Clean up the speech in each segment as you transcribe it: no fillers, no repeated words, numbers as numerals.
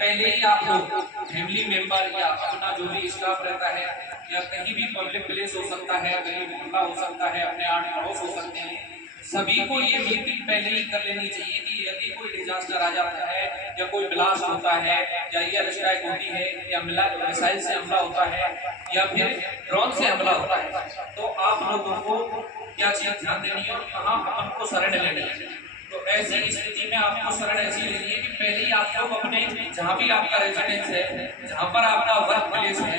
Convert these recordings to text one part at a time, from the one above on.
पहले ही आप लोग फैमिली मेंबर या अपना जो भी स्टाफ रहता है या कहीं भी पब्लिक प्लेस हो सकता है, कहीं मोहल्ला हो सकता है, अपने आर्ट पड़ोस हो सकते हैं, सभी को ये मीटिंग पहले ही कर लेनी चाहिए कि यदि कोई डिजास्टर आ जाता है या कोई ब्लास्ट होता है या एयर स्ट्राइक होती है या मिसाइल से हमला होता है या फिर ड्रोन से हमला होता है, तो आप लोगों को क्या चीज ध्यान देनी है और कहाँ अपन को शरण लेनी है। तो ऐसी स्थिति में आपको शरण ऐसी लेनी है कि पहले ही आप लोग अपने जहाँ भी आपका रेजिडेंस है, जहाँ पर आपका वर्क प्लेस है,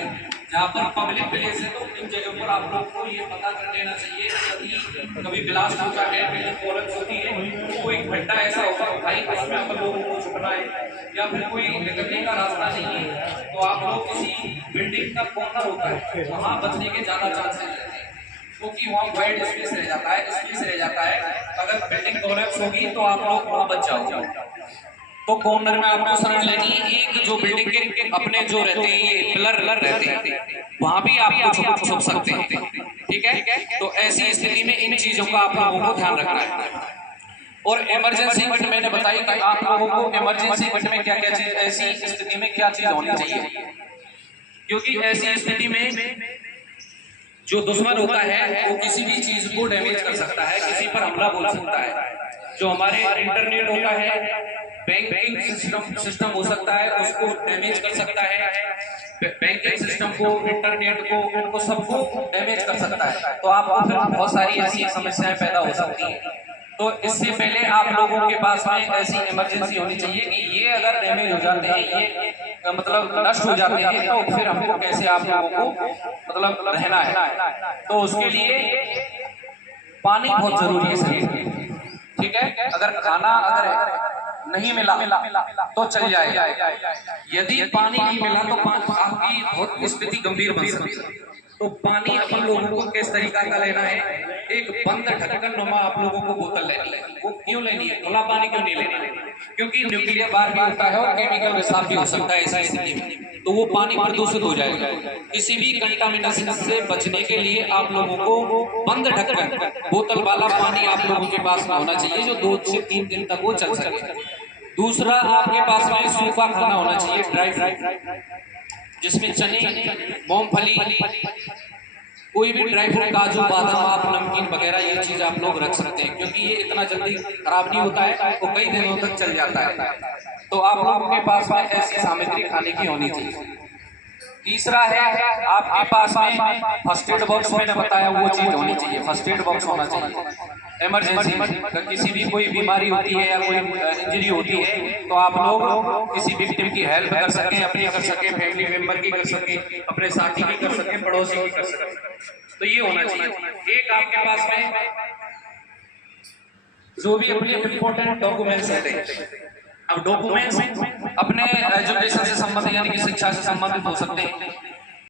जहाँ पर पब्लिक प्लेस है, तो इन जगहों पर आप लोग को ये पता कर लेना चाहिए कि कभी ब्लास्ट होता है, बिल्डिंग कोलैप्स होती है, तो कोई घंटा ऐसा होगा भाई उसमें आप लोगों को छुपना है या फिर कोई निकलने का रास्ता नहीं है, तो आप लोग किसी बिल्डिंग का कॉर्नर होता है वहाँ बचने के ज्यादा चांसेस रहते हैं, क्योंकि वहाँ वाइड स्पेस रह जाता है, स्पेस रह जाता है। अगर बिल्डिंग कोलैप्स होगी तो आप लोग वहाँ बच जाओगे। तो कॉर्नर में आपको शरण लेनी है। एक जो बिल्डिंग के अपने जो रहते हैं ये पिलर रहते हैं, वहां भी आप छुप सकते हैं, ठीक है। तो ऐसी स्थिति में इन चीजों का आप लोगों को ध्यान रखना है। और इमरजेंसी किट मैंने बताई कि आप लोगों को इमरजेंसी किट में क्या क्या चीज, ऐसी स्थिति में क्या चीज होनी चाहिए, क्योंकि ऐसी स्थिति में जो दुश्मन होता है वो किसी भी चीज को डैमेज कर सकता है, किसी पर हमला बोल सकता है। जो हमारे इंटरनेट होता है, बैंकिंग सिस्टम हो सकता है, उसको डैमेज कर सकता है, बैंकिंग सिस्टम को, इंटरनेट को, उनको सबको डैमेज कर सकता है। तो आपको फिर बहुत सारी ऐसी समस्याएं पैदा हो सकती हैं। तो इससे पहले आप लोगों के पास में ऐसी इमरजेंसी होनी चाहिए कि ये अगर डैमेज हो जाते हैं, ये मतलब नष्ट हो जाते हैं, तो फिर हमको कैसे आप लोगों को मतलब रहना है। तो उसके लिए पानी बहुत जरूरी है सही, ठीक है। अगर खाना अगर नहीं मिला तो चल जाएगा, यदि पानी नहीं मिला तो आपकी बहुत स्थिति गंभीर बन सकती है। तो पानी अपन लोगों को किस तरीका का लेना है, एक बंद ढक्कन नुमा आप लोगों को बोतल लेनी है। वो क्यों लेनी है, खुला पानी क्यों नहीं लेना है, क्योंकि न्यूक्लियर वार भी होता है और केमिकल रिसाव भी हो सकता है ऐसी स्थिति में, तो वो पानी प्रदूषित हो जाएगा। किसी भी कंटामिनेशन से बचने के लिए आप लोगों को बंद ढक्कन बोतल वाला पानी आप लोगों के पास में होना चाहिए, जो 2 से 3 दिन तक वो चल सके। दूसरा, आपके पास में सूखा खाना होना चाहिए, ड्राई, जिसमें चने, मूंगफली, कोई भी ड्राई फ्रूट, काजू, बादाम, आप नमकीन वगैरह ये चीज आप लोग रख सकते हैं, क्योंकि ये इतना जल्दी खराब नहीं होता है, वो कई दिनों तक चल जाता है। तो आप लोगों के पास में ऐसी सामग्री खाने की होनी चाहिए। तीसरा है आपके पास में फर्स्ट एड बॉक्स, मैंने बताया वो चीज होनी चाहिए, फर्स्ट एड बॉक्स होना चाहिए। इमरजेंसी में किसी भी कोई बीमारी होती है या कोई इंजरी होती है, तो आप लोग किसी विक्टिम की हेल्प कर सकें, अपनी कर सकें, फैमिली मेंबर की कर सकें, अपने साथी की कर सकें, पड़ोसी की कर सकें, तो ये होना चाहिए। एक आपके पास में जो भी अपने इम्पोर्टेंट डॉक्यूमेंट्स रहते हैं, अब डॉक्यूमेंट्स अपने एजुकेशन से संबंधित यानी कि शिक्षा से संबंधित हो सकते हैं,